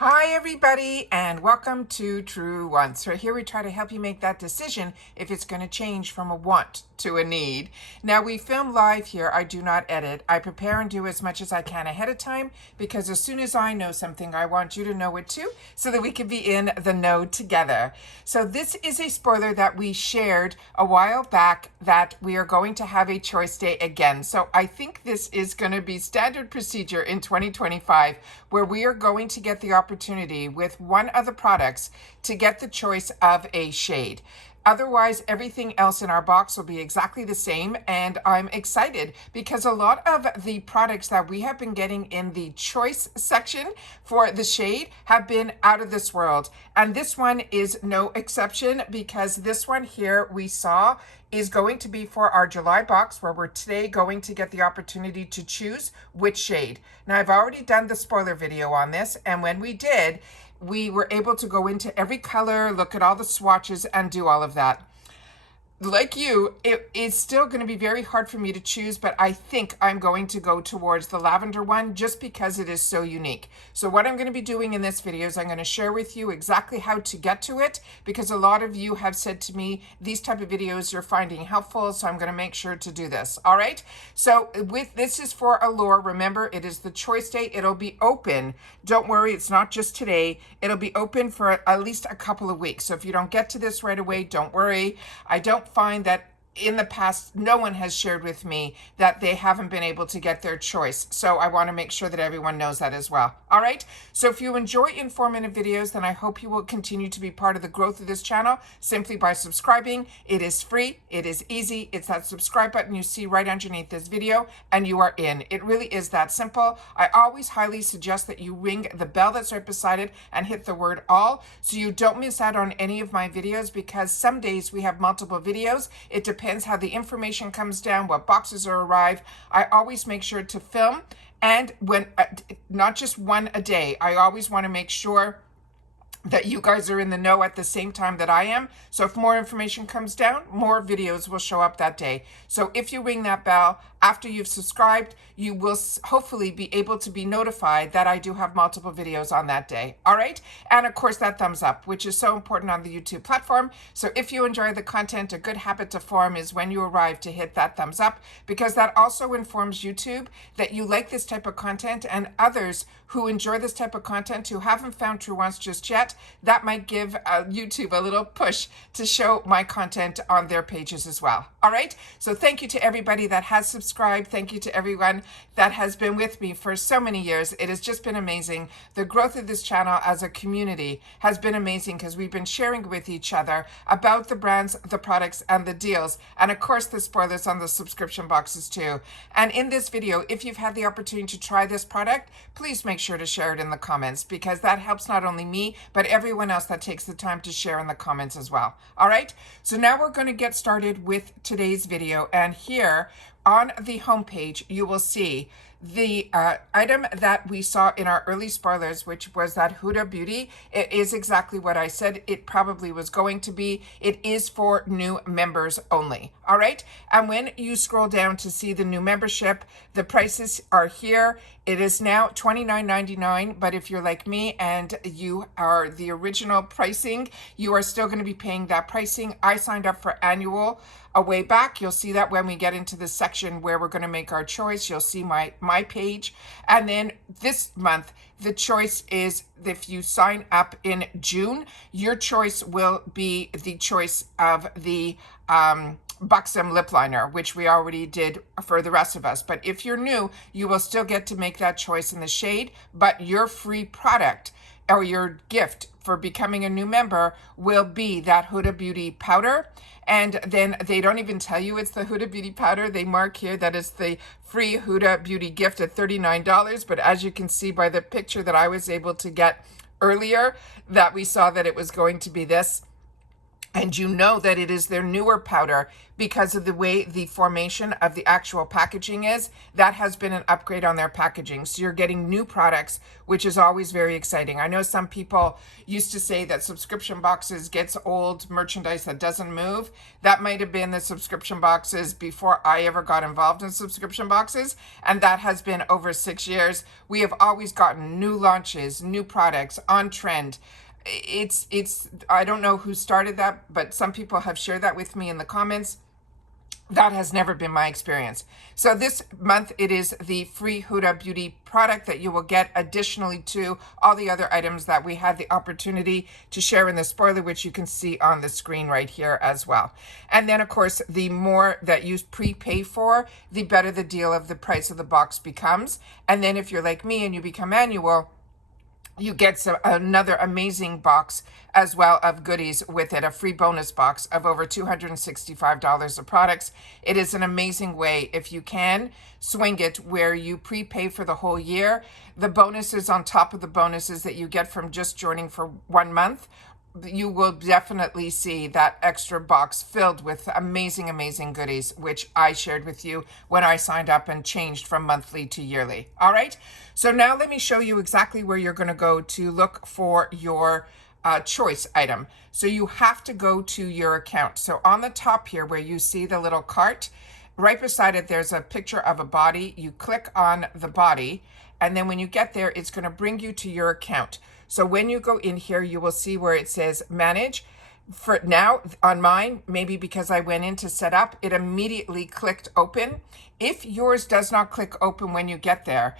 Hi everybody and welcome to Truewants. Right here we try to help you make that decision if it's going to change from a want to a need. Now we film live here. I do not edit. I prepare and do as much as I can ahead of time because as soon as I know something, I want you to know it too so that we can be in the know together. So this is a spoiler that we shared a while back that we are going to have a choice day again. So I think this is going to be standard procedure in 2025 where we are going to get the opportunity with one of the products to get the choice of a shade. Otherwise, everything else in our box will be exactly the same, and I'm excited because a lot of the products that we have been getting in the choice section for the shade have been out of this world. And this one is no exception because this one here we saw is going to be for our July box where we're today going to get the opportunity to choose which shade. Now, I've already done the spoiler video on this, and when we did, we were able to go into every color, look at all the swatches, and do all of that. Like you, it is still going to be very hard for me to choose, but I think I'm going to go towards the lavender one just because it is so unique. So what I'm going to be doing in this video is I'm going to share with you exactly how to get to it because a lot of you have said to me, these type of videos you're finding helpful, so I'm going to make sure to do this. All right. So this is for Allure. Remember, it is the choice day. It'll be open. Don't worry. It's not just today. It'll be open for at least a couple of weeks. So if you don't get to this right away, don't worry. I don't find that in the past, no one has shared with me that they haven't been able to get their choice. So I want to make sure that everyone knows that as well. All right. So if you enjoy informative videos, then I hope you will continue to be part of the growth of this channel simply by subscribing. It is free. It is easy. It's that subscribe button you see right underneath this video and you are in. It really is that simple. I always highly suggest that you ring the bell that's right beside it and hit the word all so you don't miss out on any of my videos because some days we have multiple videos. It depends how the information comes down, what boxes are arrived. I always make sure to film, and when not just one a day, I always want to make sure that you guys are in the know at the same time that I am. So if more information comes down, more videos will show up that day. So if you ring that bell after you've subscribed, you will hopefully be able to be notified that I do have multiple videos on that day. All right. And of course that thumbs up, which is so important on the YouTube platform. So if you enjoy the content, a good habit to form is when you arrive to hit that thumbs up, because that also informs YouTube that you like this type of content, and others who enjoy this type of content who haven't found Truewants just yet, that might give YouTube a little push to show my content on their pages as well. All right. So thank you to everybody that has subscribed. Thank you to everyone that has been with me for so many years. It has just been amazing. The growth of this channel as a community has been amazing because we've been sharing with each other about the brands, the products, and the deals. And of course, the spoilers on the subscription boxes too. And in this video, if you've had the opportunity to try this product, please make sure to share it in the comments because that helps not only me, but everyone else that takes the time to share in the comments as well. All right. So now we're going to get started with today's video. And here on the homepage, you will see the item that we saw in our early spoilers, which was that Huda Beauty. It is exactly what I said it probably was going to be. It is for new members only. All right. And when you scroll down to see the new membership, the prices are here. It is now $29.99, but if you're like me and you are the original pricing, you are still going to be paying that pricing. I signed up for annual a way back. You'll see that when we get into the section where we're going to make our choice. You'll see my page. And then this month, the choice is if you sign up in June, your choice will be the choice of the Buxom lip liner, which we already did for the rest of us. But if you're new, you will still get to make that choice in the shade, but your free product or your gift for becoming a new member will be that Huda Beauty powder. And then they don't even tell you it's the Huda Beauty powder. They mark here that it's the free Huda Beauty gift at $39. But as you can see by the picture that I was able to get earlier, that we saw that it was going to be this. and you know that it is their newer powder because of the way the formation of the actual packaging is. That has been an upgrade on their packaging. So you're getting new products, which is always very exciting. I know some people used to say that subscription boxes gets old merchandise that doesn't move. That might have been the subscription boxes before I ever got involved in subscription boxes, and that has been over 6 years. We have always gotten new launches, new products on trend. It's I don't know who started that, but some people have shared that with me in the comments. That has never been my experience. So this month it is the free Huda Beauty product that you will get additionally to all the other items that we had the opportunity to share in the spoiler, which you can see on the screen right here as well. And then of course, the more that you prepay for, the better the deal of the price of the box becomes. And then if you're like me and you become annual, you get another amazing box as well of goodies with it, a free bonus box of over $265 of products. It is an amazing way, if you can, swing it where you prepay for the whole year. The bonuses on top of the bonuses that you get from just joining for 1 month, you will definitely see that extra box filled with amazing, amazing goodies, which I shared with you when I signed up and changed from monthly to yearly. All right. So now let me show you exactly where you're going to go to look for your choice item. So you have to go to your account. So on the top here where you see the little cart, right beside it, there's a picture of a body. You click on the body, and then when you get there, it's going to bring you to your account. So when you go in here, you will see where it says manage. For now, on mine, maybe because I went in to set up, it immediately clicked open. If yours does not click open when you get there,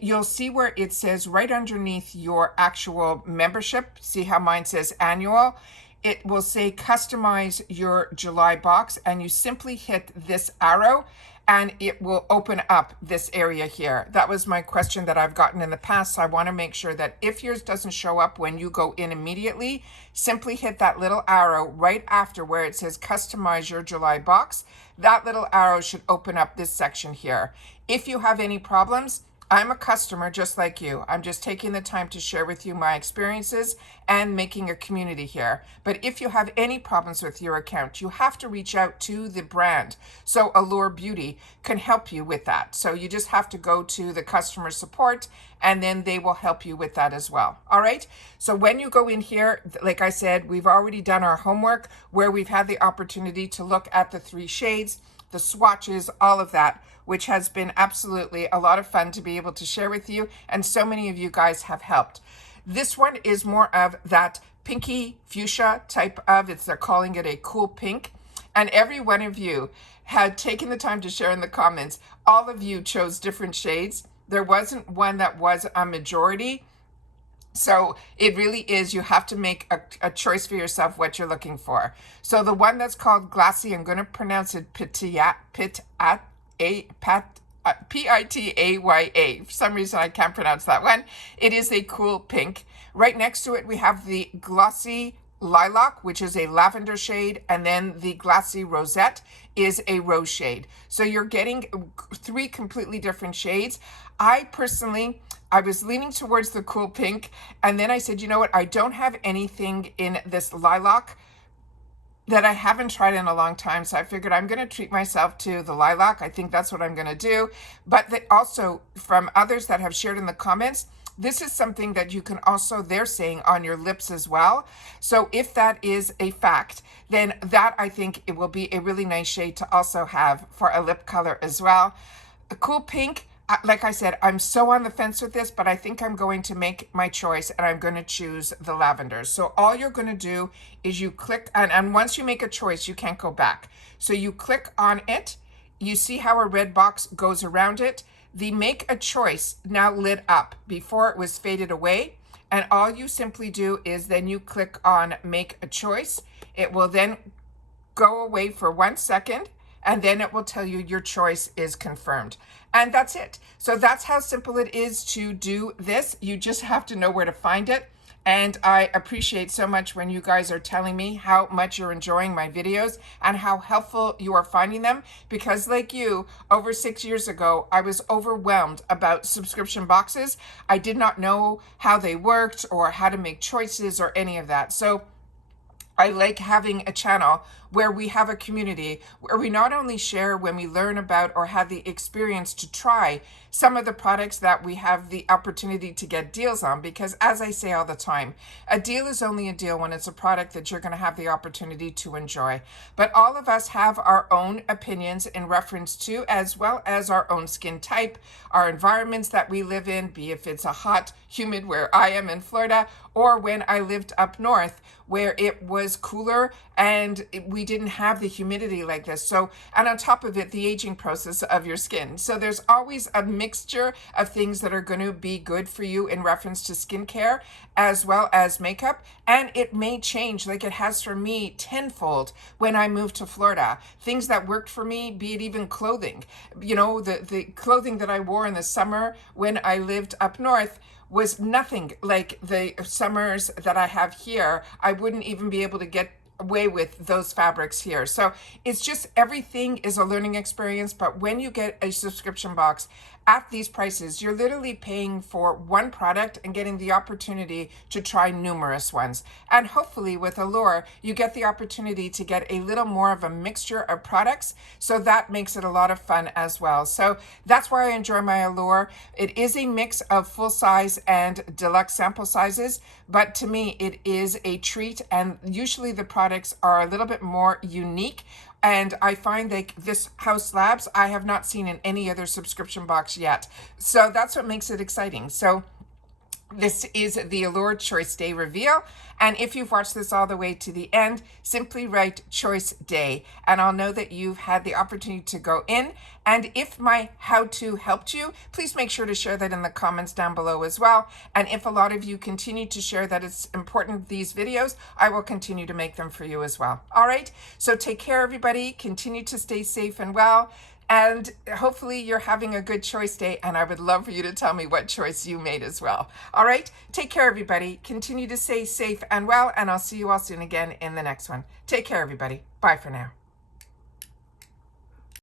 you'll see where it says right underneath your actual membership. See how mine says annual? It will say customize your July box, and you simply hit this arrow and it will open up this area here. That was my question that I've gotten in the past. So I want to make sure that if yours doesn't show up when you go in immediately, simply hit that little arrow right after where it says customize your July box. That little arrow should open up this section here. If you have any problems, I'm a customer just like you. I'm just taking the time to share with you my experiences and making a community here. But if you have any problems with your account, you have to reach out to the brand. So Allure Beauty can help you with that. So you just have to go to the customer support and then they will help you with that as well. All right. So when you go in here, like I said, we've already done our homework where we've had the opportunity to look at the 3 shades, the swatches, all of that, which has been absolutely a lot of fun to be able to share with you. And so many of you guys have helped. This one is more of that pinky fuchsia type of, they're calling it a cool pink. And every one of you had taken the time to share in the comments. All of you chose different shades. There wasn't one that was a majority. So it really is, you have to make a choice for yourself what you're looking for. So the one that's called Glassy, I'm going to pronounce it Pitaya. For some reason I can't pronounce that one. It is a cool pink. Right next to it we have the Glossy Lilac, which is a lavender shade, and then the Glassy Rosette is a rose shade. So you're getting 3 completely different shades. I was leaning towards the cool pink, and then I said, you know what, I don't have anything in this lilac that I haven't tried in a long time. So I figured I'm going to treat myself to the lilac. I think that's what I'm going to do. But also from others that have shared in the comments, this is something that you can also, they're saying, on your lips as well. So if that is a fact, then that I think it will be a really nice shade to also have for a lip color as well. A cool pink, like I said, I'm so on the fence with this, but I think I'm going to make my choice and I'm going to choose the lavender. So all you're going to do is you click, and once you make a choice, you can't go back. So you click on it. You see how a red box goes around it. The make a choice now lit up. Before it was faded away. And all you simply do is then you click on make a choice. It will then go away for 1 second. And then it will tell you your choice is confirmed. And that's it. So that's how simple it is to do this. You just have to know where to find it. And I appreciate so much when you guys are telling me how much you're enjoying my videos and how helpful you are finding them. Because like you, over 6 years ago, I was overwhelmed about subscription boxes. I did not know how they worked or how to make choices or any of that. So I like having a channel where we have a community where we not only share when we learn about or have the experience to try some of the products that we have the opportunity to get deals on, because as I say all the time, a deal is only a deal when it's a product that you're going to have the opportunity to enjoy. But all of us have our own opinions in reference to, as well as our own skin type, our environments that we live in, be if it's a hot, humid where I am in Florida, or when I lived up north where it was cooler and we didn't have the humidity like this. So, and on top of it, the aging process of your skin. So there's always a mixture of things that are going to be good for you in reference to skincare as well as makeup. And it may change like it has for me tenfold when I moved to Florida. Things that worked for me, be it even clothing, you know, the clothing that I wore in the summer when I lived up north was nothing like the summers that I have here. I wouldn't even be able to get away with those fabrics here. So it's just everything is a learning experience. But when you get a subscription box at these prices, you're literally paying for one product and getting the opportunity to try numerous ones. And hopefully with Allure, you get the opportunity to get a little more of a mixture of products. So that makes it a lot of fun as well. So that's why I enjoy my Allure. It is a mix of full size and deluxe sample sizes, but to me, it is a treat. And usually the products are a little bit more unique. And I find that this House Labs, I have not seen in any other subscription box yet. So that's what makes it exciting. So this is the Allure Choice Day reveal. And if you've watched this all the way to the end, simply write Choice Day. And I'll know that you've had the opportunity to go in. And if my how-to helped you, please make sure to share that in the comments down below as well. And if a lot of you continue to share that it's important, these videos, I will continue to make them for you as well. All right, so take care, everybody. Continue to stay safe and well. And hopefully you're having a good choice day, and I would love for you to tell me what choice you made as well. All right, take care, everybody. Continue to stay safe and well, and I'll see you all soon again in the next one. Take care, everybody. Bye for now.